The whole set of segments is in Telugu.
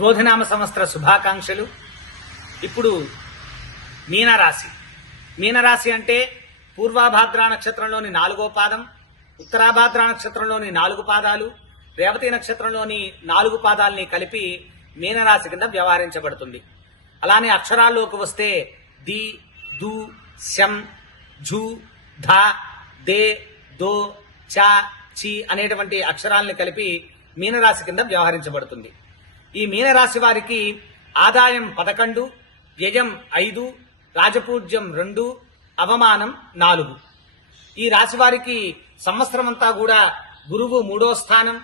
క్రోధినామ సంవత్సర శుభాకాంక్షలు. ఇప్పుడు మీనరాశి అంటే పూర్వాభాద్ర నక్షత్రంలోని 4వ పాదం, ఉత్తరాభాద్ర నక్షత్రంలోని 4 పాదాలు, రేవతి నక్షత్రంలోని 4 పాదాలని కలిపి మీనరాశి కింద వ్యవహరించబడుతుంది. అలానే అక్షరాల్లోకి వస్తే ది, దు, శం, ఝు, ధ, దే, దో, చ, చి అనేటువంటి అక్షరాలను కలిపి మీనరాశి కింద వ్యవహరించబడుతుంది. ఈ మీనరాశి వారికి ఆదాయం 11, వ్యయం 5, రాజపూజ్యం 2, అవమానం 4. ఈ రాశి వారికి సంవత్సరం అంతా కూడా గురువు 3వ స్థానం,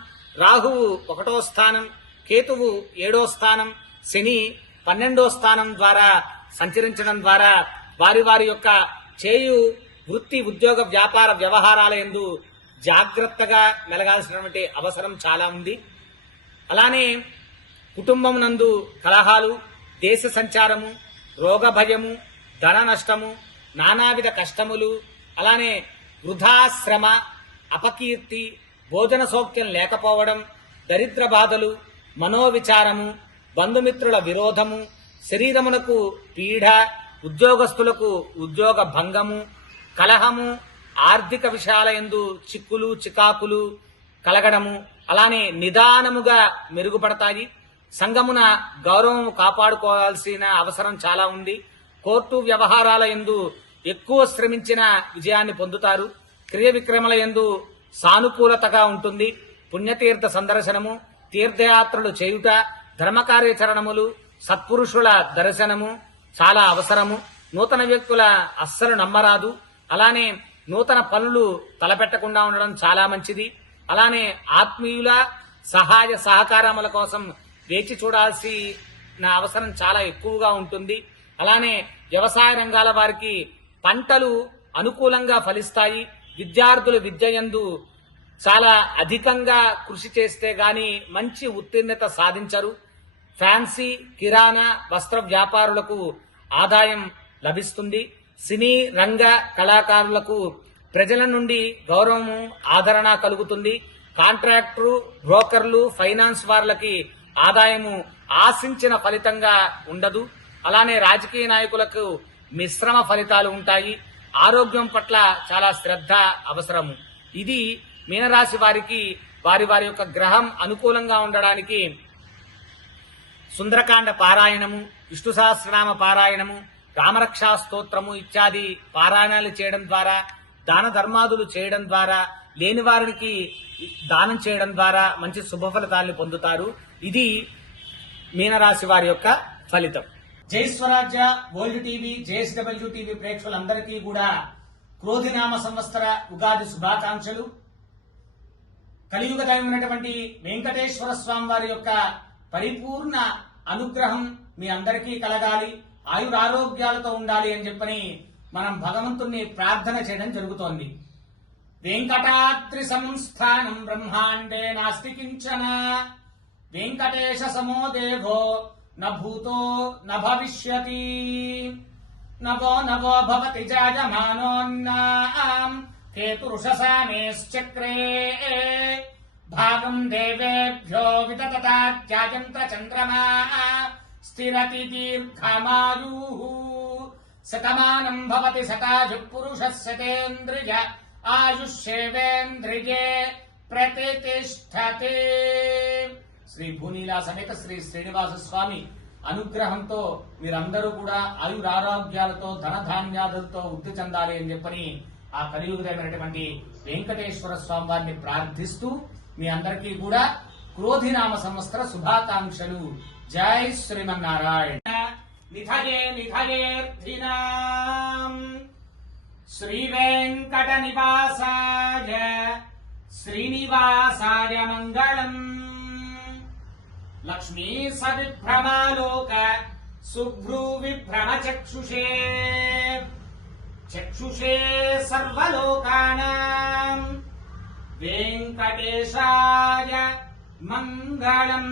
రాహువు 1వ స్థానం, కేతువు 7వ స్థానం, శని 12వ స్థానం ద్వారా సంచరించడం ద్వారా వారి వారి యొక్క చేయు వృత్తి, ఉద్యోగ, వ్యాపార వ్యవహారాల యందు జాగ్రత్తగా మెలగాల్సినటువంటి అవసరం చాలా ఉంది. అలానే కుటుంబం నందు కలహాలు, దేశ సంచారము, రోగ భయము, ధన నష్టము, నానావిధ కష్టములు, అలానే వృధాశ్రమ, అపకీర్తి, భోజన సౌఖ్యం లేకపోవడం, దరిద్ర బాధలు, మనోవిచారము, బంధుమిత్రుల విరోధము, శరీరమునకు పీడ, ఉద్యోగస్తులకు ఉద్యోగ భంగము, కలహము, ఆర్థిక విషయాల యందు చిక్కులు, చికాకులు కలగడము, అలానే నిదానముగా మెరుగుపడతాయి. సంఘమున గౌరవం కాపాడుకోవాల్సిన అవసరం చాలా ఉంది. కోర్టు వ్యవహారాల యందు ఎక్కువ శ్రమించిన విజయాన్ని పొందుతారు. క్రియ విక్రమల యందు సానుకూలతగా ఉంటుంది. పుణ్యతీర్థ సందర్శనము, తీర్థయాత్రలు చేయుట, ధర్మకార్యాచరణములు, సత్పురుషుల దర్శనము చాలా అవసరము. నూతన వ్యక్తుల అస్సలు నమ్మరాదు. అలానే నూతన పనులు తలపెట్టకుండా ఉండడం చాలా మంచిది. అలానే ఆత్మీయుల సహాయ సహకారముల కోసం వేచి చూడాల్సిన అవసరం చాలా ఎక్కువగా ఉంటుంది. అలానే వ్యవసాయ రంగాల వారికి పంటలు అనుకూలంగా ఫలిస్తాయి. విద్యార్థులు విద్యయందు చాలా అధికంగా కృషి చేస్తే గాని మంచి ఉత్తీర్ణత సాధించరు. ఫ్యాన్సీ, కిరాణా, వస్త్ర వ్యాపారులకు ఆదాయం లభిస్తుంది. సినీ రంగ కళాకారులకు ప్రజల నుండి గౌరవము, ఆదరణ కలుగుతుంది. కాంట్రాక్టరు, బ్రోకర్లు, ఫైనాన్స్ వార్లకి ఆదాయము ఆశించిన ఫలితంగా ఉండదు. అలానే రాజకీయ నాయకులకు మిశ్రమ ఫలితాలు ఉంటాయి. ఆరోగ్యం పట్ల చాలా శ్రద్ధ అవసరము. ఇది మీనరాశి వారికి వారి వారి యొక్క గ్రహం అనుకూలంగా ఉండడానికి సుందరకాండ పారాయణము, విష్ణు సహస్రనామ పారాయణము, రామరక్షా స్తోత్రము ఇత్యాది పారాయణాలు చేయడం ద్వారా, దాన ధర్మాదులు చేయడం ద్వారా, లేని వారికి దానం చేయడం ద్వారా మంచి శుభ ఫలితాలను పొందుతారు. ఇది మీనరాశి వారి యొక్క ఫలితం. జై స్వరాజ్య, వరల్డ్ టీవీ, జేఎస్డబ్ల్యూ టీవీ ప్రేక్షకులందరికీ కూడా క్రోధినామ సంవత్సర ఉగాది శుభాకాంక్షలు. కలియుగ దైవమైనటువంటి వెంకటేశ్వర స్వామి వారి యొక్క పరిపూర్ణ అనుగ్రహం మీ అందరికీ కలగాలి, ఆయురారోగ్యాలతో ఉండాలి అని చెప్పని మనం భగవంతుణ్ణి ప్రార్థన చేయడం జరుగుతోంది. వెంకటాద్రి సంస్థానం బ్రహ్మాండే నాస్తి కించన, వెంకటేశ సమో దేవో న భూతో న భవిష్యతి, నవో నవో భవతి జాయమానోన్నాం కేతురుషసామేశ్చక్రే, భాగం దేవేభ్యో విదతతాత్యాజంత చంద్రమా స్థిరతి దీర్ఘమాయుః, శతమానం భవతి శతాజు పురుషः శతేంద్రియ ఆయుష్యేవేంద్రియే ప్రతిష్టతే. శ్రీ భూనీలా సమేత శ్రీ శ్రీనివాస స్వామి అనుగ్రహంతో మీరందరూ కూడా ఆయురారోగ్యాలతో, ధనధాన్యాదులతో వృద్ధి చెందాలి అని చెప్పని ఆ కలియుగమైనటువంటి వెంకటేశ్వర స్వామి వారిని ప్రార్థిస్తూ మీ అందరికీ కూడా క్రోధినామ సంవత్సర శుభాకాంక్షలు. జై శ్రీమన్నారాయణ. నిధయే నిధయేర్థినాం శ్రీ వెంకట నివాసాయ శ్రీనివాసాయ మంగళం. లక్ష్మీ సవిభ్రమాలోక శుభ్రూ విభ్రమ చక్షుషే, చక్షుషే సర్వలోకానాం వెంకటేశాయ మంగళం.